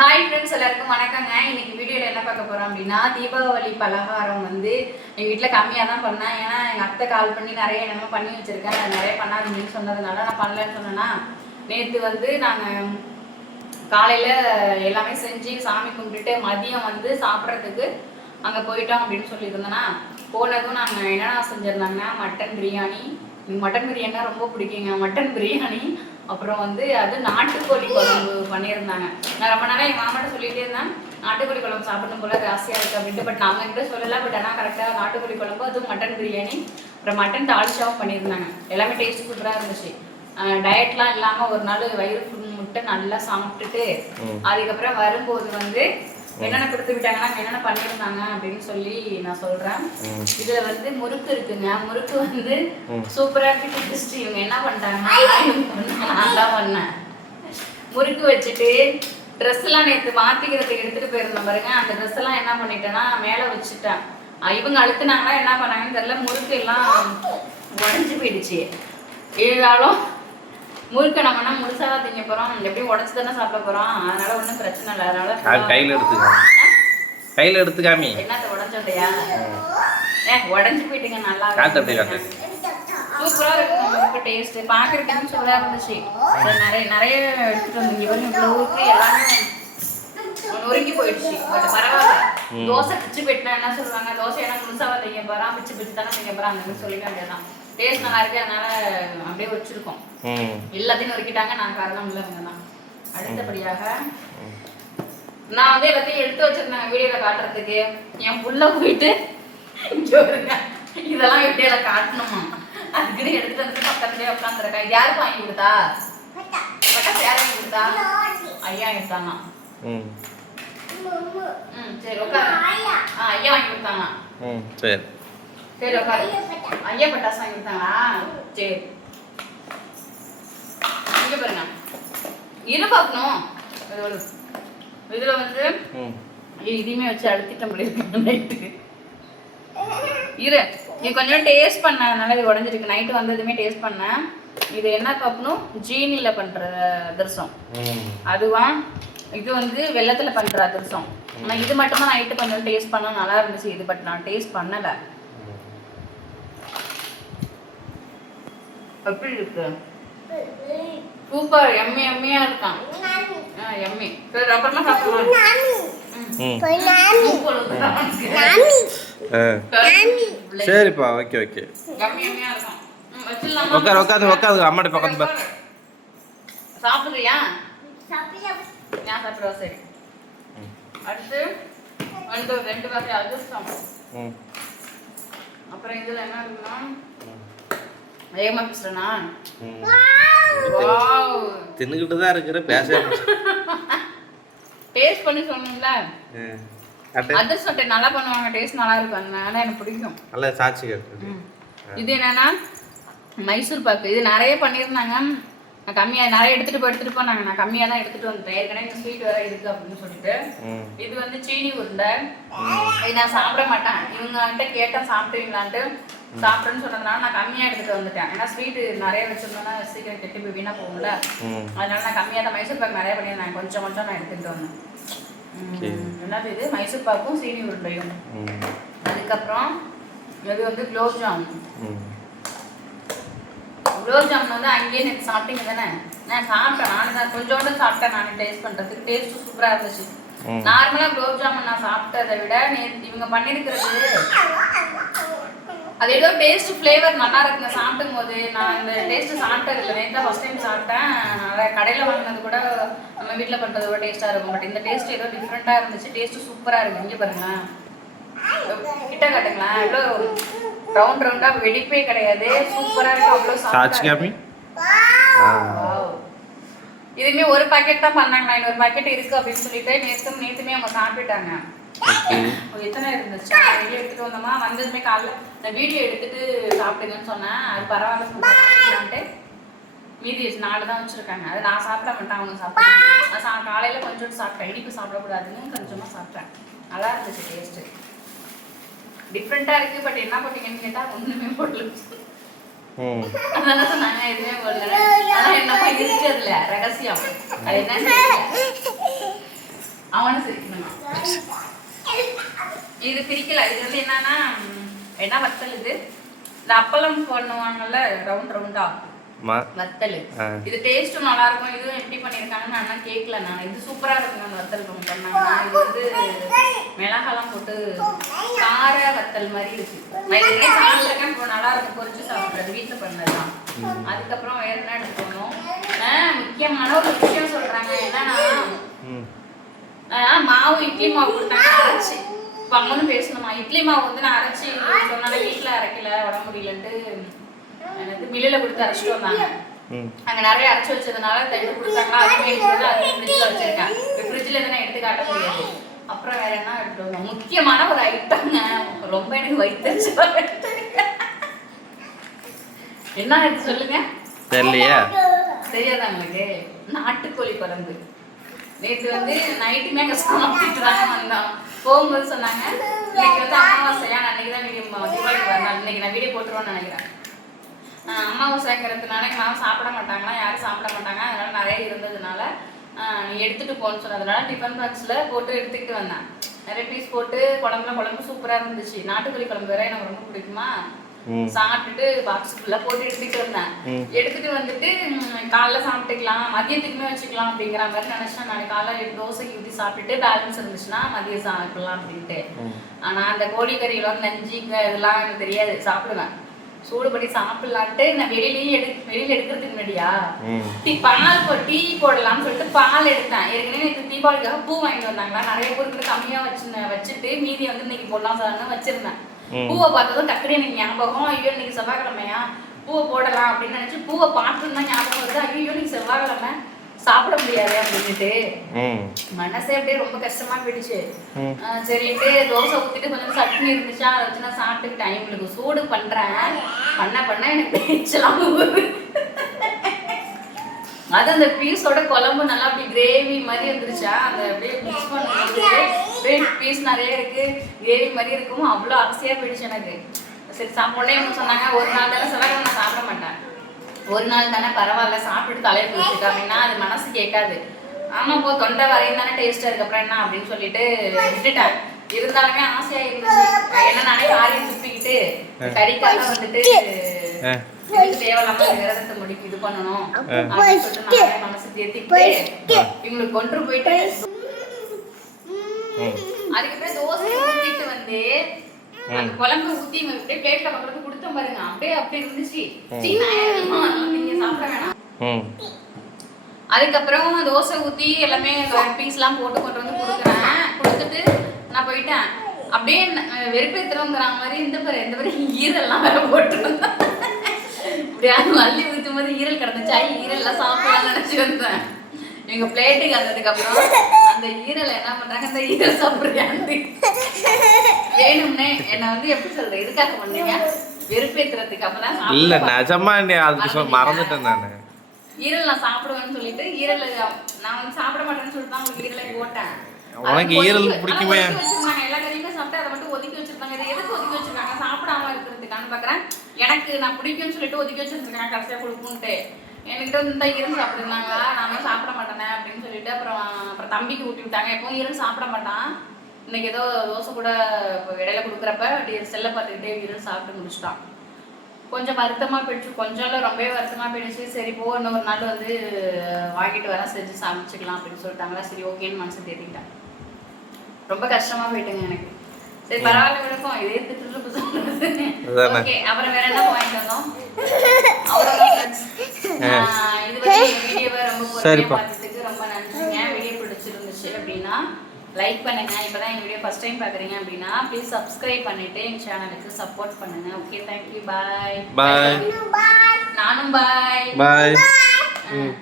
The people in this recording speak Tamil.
ஹாய் ஃப்ரெண்ட்ஸ் எல்லாருக்கும் வணக்கங்க. இன்னைக்கு வீடியோவில் என்ன பார்க்க போகிறோம் அப்படின்னா தீபாவளி பலகாரம் வந்து எங்கள் வீட்டில் கம்மியாக தான் பண்ணேன். ஏன்னா எங்கள் அத்தை கால் பண்ணி நிறைய என்னமோ பண்ணி வச்சிருக்கேன் அது நிறைய பண்ணாதுன்னு சொன்னதுனால நான் பண்ணலன்னு சொன்னேன்னா நேற்று வந்து நாங்கள் காலையில் எல்லாமே செஞ்சு சாமி கும்பிட்டுட்டு மதியம் வந்து சாப்பிட்றதுக்கு அங்கே போயிட்டோம் அப்படின்னு சொல்லியிருந்தேன்னா போனதும் நாங்கள் என்னென்ன செஞ்சுருந்தாங்கன்னா மட்டன் பிரியாணி மட்டன் பிரியாணினா ரொம்ப பிடிக்குங்க. மட்டன் பிரியாணி அப்புறம் வந்து அது நாட்டுக்கோழி குழம்பு பண்ணியிருந்தாங்க. நான் ரொம்ப நாளாக எங்கள் மாமாட்ட சொல்லிட்டே இருந்தேன். நாட்டுக்கோழி குழம்பு சாப்பிடணும் போல ஆசையாக இருக்குது அப்படின்ட்டு பட் அவங்க கிட்ட சொல்லலை. பட் ஆனால் கரெக்டாக நாட்டுக்கோழி குழம்பு அதுவும் மட்டன் பிரியாணி அப்புறம் மட்டன் தாளிச்சாவும் பண்ணியிருந்தாங்க. எல்லாமே டேஸ்ட் சூப்பராக இருந்துச்சு. டயட்லாம் இல்லாமல் ஒரு நாள் வயிறு ஃபுல் முட்டை நல்லா சாப்பிட்டுட்டு அதுக்கப்புறம் வரும்போது வந்து என்னென்ன கொடுத்து விட்டாங்கன்னா என்னென்ன பண்ணியிருந்தாங்க அப்படின்னு சொல்லி நான் சொல்றேன். இதுல வந்து முறுக்கு இருக்குங்க. முறுக்கு வந்து சூப்பரா இருக்கு. டேஸ்ட் இவங்க என்ன பண்ணிட்டாங்கன்னா நான் தான் பண்ணேன். முறுக்கு வச்சுட்டு ட்ரெஸ் எல்லாம் நேற்று மாத்திக்கிறதுக்கு எடுத்துட்டு போயிருந்தோம் பாருங்க. அந்த ட்ரெஸ் எல்லாம் என்ன பண்ணிட்டேன்னா மேல வச்சுட்டேன். இவங்க அழுத்துனாங்களா என்ன பண்ணாங்கன்னு தெரியல. முறுக்கு எல்லாம் உடஞ்சு போயிடுச்சு. இருந்தாலும் முறுக்க நம்மனா முழுசாவா திங்க போறோம் எப்படியும் உடச்சு தானே சாப்பிட போறோம்? அதனால ஒன்றும் பிரச்சனை இல்லை. அதனால அது கையில் எடுத்துக்காமி கையில் எடுத்துக்காமி. என்னத்த உடஞ்சோட்டையா ஏ உடஞ்சு போயிட்டுங்க நல்லா காத்து அப்படியே காட்டு. சூப்பரா இருக்கும் முறுக்கு டேஸ்ட் பாக்குறதுக்கும் சூப்பரா இருந்துச்சு. நிறைய நிறைய எடுத்துட்டு வந்தீங்க. இவரும் இவ்வளவு ஊருக்கு எல்லாமே நொறுங்கி போயிடுச்சு. பட் பரவாயில்ல. தோசை பிச்சு போயிட்டா என்ன சொல்லுவாங்க? தோசை என்ன முழுசாவா தைக்க போறான் பிச்சு பிச்சு தானே தைக்க போறான் அந்த மாதிரி சொல்லிக்க வேண்டியதான் டேஸ்ட் நல்லா இருக்கு அதனால அப்படியே வச்சிருக்கோம். ம். எல்லாத்தையும் நொறுக்கிட்டாங்க நான் காரணம் இல்லை இவங்க தான் அடுத்தபடியாக நான் வந்து எல்லாத்தையும் எடுத்து வச்சிருந்தேன் வீடியோல காட்டுறதுக்கு. என் புள்ள போயிட்டு இதெல்லாம் எப்படியால காட்டணுமா? அதுக்குன்னு எடுத்துட்டு வந்து பக்கத்துலயே உட்காந்துருக்கா யாருக்கு வாங்கி கொடுத்தா? யார் வாங்கி கொடுத்தா? ஐயா எடுத்தாங்க ம். ம் சரி உட்காரு. ஆ ஐயா. வாங்கி கொடுத்தாங்க ம் சரி. சரி உட்காரு. ஐயா பட்டாசு வாங்கி கொடுத்தாங்களா? சரி. இங்க பாருங்க. இரு பார்க்கணும். இது ஒரு- இதுல வந்து இதையுமே வச்சு அழுத்திட்ட முடியாது நைட்டுக்கு இரு. நீ கொஞ்சம் டேஸ்ட் பண்ண. அதனால இது உடஞ்சிருக்கு. நைட்டு வந்ததுமே டேஸ்ட் பண்ணேன் இது என்ன கப்பணும் ஜீனியில் பண்ற அதிரசம். ம். அதுவா? இது வந்து வெள்ளத்துல பண்ற அதிரசம். ஆனா இது மட்டும் நைட்டு கொஞ்சம் டேஸ்ட் பண்ண நல்லா இருந்துச்சு. இது பட் நான் டேஸ்ட் பண்ணல. எப்படி இருக்கு? சூப்பர் எம்மி எம்மியா இருக்கான். ஆ எம்மி சரி அப்புறமா சாப்பிடலாம் ம். மூக்கு ஒழுகுதா? ஆ. சரி. சரிப்பா ஓகே ஓகே? உட்காரு உட்காந்து உட்காந்து அம்மாட்ட பக்கத்து பா சாப்பிடுறியா? நான் சாப்பிடுவா சரி. அடுத்து ரெண்டு ரெண்டு வகை அதிர்ஷ்டம் ம். அப்புறம் இதுல என்ன இருக்குன்னா வேகமா பேசுறேனா? தின்னுக்கிட்டு தான் இருக்கிற பேச டேஸ்ட் பண்ணி சொன்னீங்களா கட்டு அதிர்ஷ்டம் நல்லா பண்ணுவாங்க டேஸ்ட் நல்லா இருக்கும். அதனால எனக்கு பிடிக்கும். நல்ல சாட்சி. இது என்னன்னா மைசூர் பாக்கு. இது நிறைய பண்ணியிருந்தாங்க. நான் கம்மியா நிறைய எடுத்துட்டு போய் எடுத்துட்டு போனாங்க. நான் கம்மியா தான் எடுத்துட்டு வந்தேன். ஏற்கனவே இந்த ஸ்வீட் வேற இருக்கு அப்படின்னு சொல்லிட்டு. இது வந்து சீனி உருண்டை. இது நான் சாப்பிட மாட்டேன். இவங்க கிட்ட கேட்டா சாப்பிடுவீங்களான்ட்டு சாப்பிடுன்னு சொன்னதுனால நான் கம்மியா எடுத்துட்டு வந்துட்டேன். ஏன்னா ஸ்வீட் நிறைய வச்சிருந்தோம்னா சீக்கிரம் கெட்டு போய் வீணா போகும்ல. அதனால நான் கம்மியா தான் மைசூர் பாக்கு நிறைய பண்ணியிருந்தேன். கொஞ்சம் கொஞ்சம் நான் எடுத்துட்டு வந்தேன். என்னது இது? மைசூர் பாக்கும் சீனி உருண்டையும். அதுக்கப்புறம் இது வந்து குலோப் ஜாமுன். ம். குலோப் ஜாமுன் வந்து அங்கேயே எனக்கு சாப்பிட்டீங்க தானே? நான் சாப்பிட்டேன். நானும் தான் கொஞ்சோண்டு சாப்பிட்டேன் நான் டேஸ்ட் பண்ணுறதுக்கு டேஸ்ட்டும் சூப்பராக இருந்துச்சு. நார்மலாக குலோப் ஜாமுன் நான் சாப்பிட்டதை விட நேத்து இவங்க பண்ணியிருக்கிறது அது ஏதோ டேஸ்ட் ஃப்ளேவர் நல்லா இருக்குங்க சாப்பிடும் போது நான் இந்த டேஸ்ட் சாப்பிட்டது இல்லை. நேற்று ஃபஸ்ட் டைம் சாப்பிட்டேன். அதனால் கடையில் வாங்கினது கூட நம்ம வீட்டில் பண்ணுறது கூட டேஸ்ட்டாக இருக்கும். பட் இந்த டேஸ்ட் ஏதோ டிஃப்ரெண்ட்டாக இருந்துச்சு. டேஸ்ட்டு சூப்பராக இருக்கு. இங்கே பாருங்களேன் கிட்ட காட்டுங்களேன். எவ்வளோ ரவுண்ட் ரவுண்டாக வெடிப்பே கிடையாது. சூப்பராக இருக்கு. அவ்வளோ Wow. இதுமே ஒரு பாக்கெட் தான் பண்ணாங்க இன்னொரு பாக்கெட் இருக்கு அப்படின்னு சொல்லிட்டு நேத்தும் நேத்துமே அவங்க சாப்பிட்டுட்டாங்க. எத்தனை இருந்துச்சு? வெளியே எடுத்துட்டு வந்தோமா? வந்ததுமே காலைல. நான் வீடியோ எடுத்துட்டு சாப்பிடுங்கன்னு சொன்னேன். அது பரவாயில்ல சாப்பிடலான்ட்டு மீதி நாலு தான் வச்சிருக்காங்க. அது நான் சாப்பிட மாட்டேன் அவங்க சாப்பிட்டாங்க நான் காலையில கொஞ்சம் சாப்பிட்டேன். இனிப்பு சாப்பிடக்கூடாதுன்னு கொஞ்சமா சாப்பிட்டேன். நல்லா இருந்துச்சு டேஸ்ட் டிஃப்ரெண்டா இருக்கு பட் என்ன போட்டீங்கன்னு கேட்டா ஒண்ணுமே போடல. அதனால எதுவுமே போடல. ஆனா என்னமோ இருந்துச்சு அதுல ரகசியம். அது அவனை சிரிக்கணுமா? இது பிரிக்கல இது வந்து என்னன்னா என்ன வத்தல் இது? இந்த அப்பளம் பண்ணுவாங்கல்ல ரவுண்ட் ரவுண்டா வத்தல். இது டேஸ்ட்டும் நல்லா இருக்கும் இதுவும் எப்படி பண்ணியிருக்காங்கன்னு நான் கேட்கல நான். இது சூப்பரா இருக்கும் அந்த வத்தல் ரொம்ப பண்ணாங்க இது வந்து மிளகாலாம் போட்டு கார வத்தல் மாதிரி இருக்கு. நான் இதுவே சாப்பிட்ருக்கேன். இப்போ நல்லா இருக்கும் பொறிச்சு சாப்பிட்றது. வீட்டில் பண்ணதுதான். அதுக்கப்புறம் வேற என்ன எடுத்துக்கணும்? முக்கியமான ஒரு விஷயம் சொல்றாங்க. என்னன்னா மாவு இட்லி மாவு கொடுத்தாங்க அரைச்சி. பம்முன்னு பேசணுமா? இட்லி மாவு வந்து நான் அரைச்சி சொன்னால வீட்டில் அரைக்கல உடம்பு முடியலன்ட்டு எனக்கு மில்லில் கொடுத்து அரைச்சிட்டு வந்தாங்க. அங்கே நிறைய அரைச்சி வச்சதுனால தயிர் கொடுத்தாங்களா அதுவுமே எடுத்து ஃப்ரிட்ஜில் வச்சிருக்கேன் ஃப்ரிட்ஜில் எதுனா எடுத்து காட்ட முடியாது. அப்புறம் வேற என்ன எடுத்து வந்தோம்? முக்கியமான ஒரு ஐட்டம்ங்க ரொம்ப எனக்கு வயிற்றுச்சு என்ன சொல்லுங்க? தெரியலையா. தெரியாதா உங்களுக்கு? நாட்டுக்கோழி குழம்பு. நேற்று வந்து நைட்டுமே கஷ்டமா போயிட்டு தாங்க வந்தோம். போகும்போது சொன்னாங்க இன்னைக்கு வந்து அமாவாசையா? நான் அன்னைக்கு தான் வீடியோ தீபாவளி வரணும். இன்னைக்கு நான் வீடியோ போட்டுருவோன்னு நினைக்கிறேன். அமாவாசைங்கிறதுனால எங்கள் மாமா சாப்பிட மாட்டாங்களா யாரும் சாப்பிட மாட்டாங்க. அதனால நிறைய இருந்ததுனால நீ எடுத்துட்டு போன்னு சொன்னதுனால டிஃபன் பாக்ஸில் போட்டு எடுத்துக்கிட்டு வந்தேன். நிறைய பீஸ் போட்டு குழம்புலாம் குழம்பு சூப்பராக இருந்துச்சு. நாட்டுக்கோழி குழம்பு வேற எனக்கு ரொம்ப பிடிக்குமா? சாப்பிட்டுட்டு பாக்ஸ் ஃபுல்லாக போட்டு எடுத்துட்டு வந்தேன். எடுத்துட்டு வந்துட்டு காலைல சாப்பிட்டுக்கலாம் மதியத்துக்குமே வச்சுக்கலாம் அப்படிங்கிற மாதிரி நினைச்சேன். நாளைக்கு காலைல தோசைக்கு ஊற்றி சாப்பிட்டுட்டு பேலன்ஸ் இருந்துச்சுன்னா மதியம் சாப்பிடலாம் அப்படின்ட்டு. ஆனா அந்த கோழிக்கறியெல்லாம் நஞ்சு இதெல்லாம் எனக்கு தெரியாது. சாப்பிடுவேன். சூடு பண்ணி சாப்பிடலான்ட்டு நான் வெளியிலயும் எடு வெளியில எடுக்கிறதுக்கு முன்னாடியா? டீ பால் போ டீ போடலாம்னு சொல்லிட்டு பால் எடுத்தேன். ஏற்கனவே எனக்கு தீபாவளிக்காக பூ வாங்கிட்டு வந்தாங்களா நிறைய பேருக்கு கம்மியா வச்சு வச்சுட்டு மீதி வந்து இன்னைக்கு போடலாம் சார்னு வச்சிருந்தேன். பூவை பார்த்ததும் டக்குனு எனக்கு ஞாபகம் ஐயோ இன்னைக்கு செவ்வாய்க்கிழமையா பூவை போடலாம் அப்படின்னு நினைச்சு பூவை பார்த்துட்டு தான் ஞாபகம் வருது. ஐயோ இன்னைக்கு செவ்வாய்க்கிழமை. சாப்பிட முடியாது அப்படின்ட்டு மனசே அப்படியே ரொம்ப கஷ்டமா போயிடுச்சு. சரின்ட்டு தோசை ஊத்திட்டு கொஞ்சம் சட்னி இருந்துச்சா? அதை வச்சு நான் சாப்பிட்டுக்கிட்டேன். இவங்களுக்கு சூடு பண்றேன். பண்ண பண்ண எனக்கு பேச்செல்லாம். அது அந்த பீஸோட குழம்பு நல்லா அப்படி கிரேவி மாதிரி இருந்துச்சா அந்த அப்படியே மிக்ஸ் பண்ணும்போது அப்படியே பீஸ் நிறைய இருக்கு. கிரேவி மாதிரி இருக்கும். அவ்வளோ ஆசையா போயிடுச்சு எனக்கு. சரி சாப்பிடனே இவங்க சொன்னாங்க. ஒரு நாள் தானே செவ்வாய்க்கிழமை நான் சாப்பிட மாட்டேன். ஒரு நாள் தானே பரவாயில்ல. சாப்பிட்டுட்டு தலையை குளிச்சுட்டு அப்படின்னா அது மனசு கேட்காது. ஆமா போ தொண்டை வரையும் தானே டேஸ்டா இருக்கு. அப்புறம் என்ன அப்படின்னு சொல்லிட்டு விட்டுட்டேன். இருந்தாலுமே ஆசையா இருந்துச்சு என்ன நானே காரியம் துப்பிக்கிட்டு கறிக்காக வந்துட்டு தேவையில்லாம விரதத்தை முடிக்கு இது பண்ணணும். அப்படின்னு சொல்லிட்டு மனசு தேத்திக்கிட்டு இவங்களுக்கு கொண்டு போயிட்டு அதுக்கப்புறம் தோசை ஊத்திட்டு வந்து அந்த குழம்பு ஊத்தி அப்படியே பிளேட்ல கொண்டு கொடுத்த பாருங்க. அப்படியே அப்படி இருந்துச்சு. சீ, நான் ஏறணுமா? நீங்க சாப்பிட வேணாம். அதுக்கப்புறம் தோசை ஊத்தி எல்லாமே பீஸ்லாம் போட்டு கொண்டு வந்து கொடுக்குறேன். கொடுத்துட்டு நான் போயிட்டேன். அப்படியே ந- வெறுப்பேத்துறோங்கிற மாதிரி இந்த பாரு இந்த பாரு ஈரெல்லாம் வேற போட்டு வந்தேன். இப்படியா மல்லி ஊற்றும் போது ஈரல் கிடந்துச்சா. ஈரல்லாம் சாப்பிடலாம்னு நினைச்சு வந்தேன். எங்க பிளேட்டுக்கு வந்ததுக்கு அப்புறம் அந்த ஈரலை என்ன பண்றாங்க? அந்த ஈரல் சாப்பிடுறாங்க. வேணும்னே. என்ன வந்து எப்படி சொல்றது? எதுக்காக பண்ணீங்க? வெறுப்பேத்துறதுக்கு அப்பதான் இல்ல நிஜமா நீ அதுக்கு மறந்துட்டேன் நானு. ஈரல் நான் சாப்பிடுவேன்னு சொல்லிட்டு ஈரல் நான் வந்து சாப்பிட மாட்டேன்னு சொல்லிட்டு தான் உங்களுக்கு ஈரலை போட்டேன். உனக்கு ஈரல் பிடிக்குமே? வச்சிருந்தாங்க. எல்லா கறியுமே சாப்பிட்டு அதை மட்டும் ஒதுக்கி வச்சிருந்தாங்க. இதை எதுக்கு ஒதுக்கி வச்சிருக்காங்க? சாப்பிடாம இருக்கிறதுக்கான்னு பாக்குறேன். எனக்கு நான் பிடிக்கும்னு சொல்லிட்டு ஒதுக்கி வச்சிருக்காங்க கடைசியா கொடுக்கும்ட்டு என்கிட்ட வந்து இந்த ஈரல் சாப்பிட்டுருந்தாங்க. நான் தான் சாப்பிட மாட்டேனே அப்படின்னு சொல்லிட்டு அப்புறம் அப்புறம் தம்பிக்கு ஊட்டி விட்டாங்க. எப்பவும் ஈரல் சாப்பிட மாட்டான். இன்னைக்கு ஏதோ தோசை கூட இப்போ இடையில கொடுக்குறப்ப அப்படியே செல்லை பார்த்துக்கிட்டே ஈரல் சாப்பிட்டு முடிச்சிட்டான். கொஞ்சம் வருத்தமா போயிடுச்சு. கொஞ்சம் இல்லை ரொம்பவே வருத்தமா போயிடுச்சு. சரி போ இன்னொரு நாள் வந்து வாங்கிட்டு வரேன் செஞ்சு சமைச்சுக்கலாம் அப்படின்னு சொல்லிட்டாங்களா. சரி ஓகேன்னு மனசு தேத்திக்கிட்டேன். ரொம்ப கஷ்டமா போயிட்டுங்க எனக்கு. சரி பரவாயில்ல விடுப்போம். இதே திட்டு. ஓகே அப்புறம் வேற என்ன வாங்கிட்டு வந்தோம்? அவ்வளோதான் friends. ஆஹ் இது வந்து என் வீடியோவை ரொம்ப பொறுமையா சரிப்பா. ரொம்ப நன்றிங்க. வீடியோ பிடிச்சிருந்துச்சு அப்படின்னா லைக் பண்ணுங்க. இப்பதான் எங்க வீடியோ ஃபர்ஸ்ட் டைம் பாக்குறீங்க அப்படின்னா ப்ளீஸ் சப்ஸ்கிரைப் பண்ணிட்டு எங்க சேனலுக்கு சப்போர்ட் பண்ணுங்க. Okay thank you bye Bye. நானும் பாய் பாய் ம்.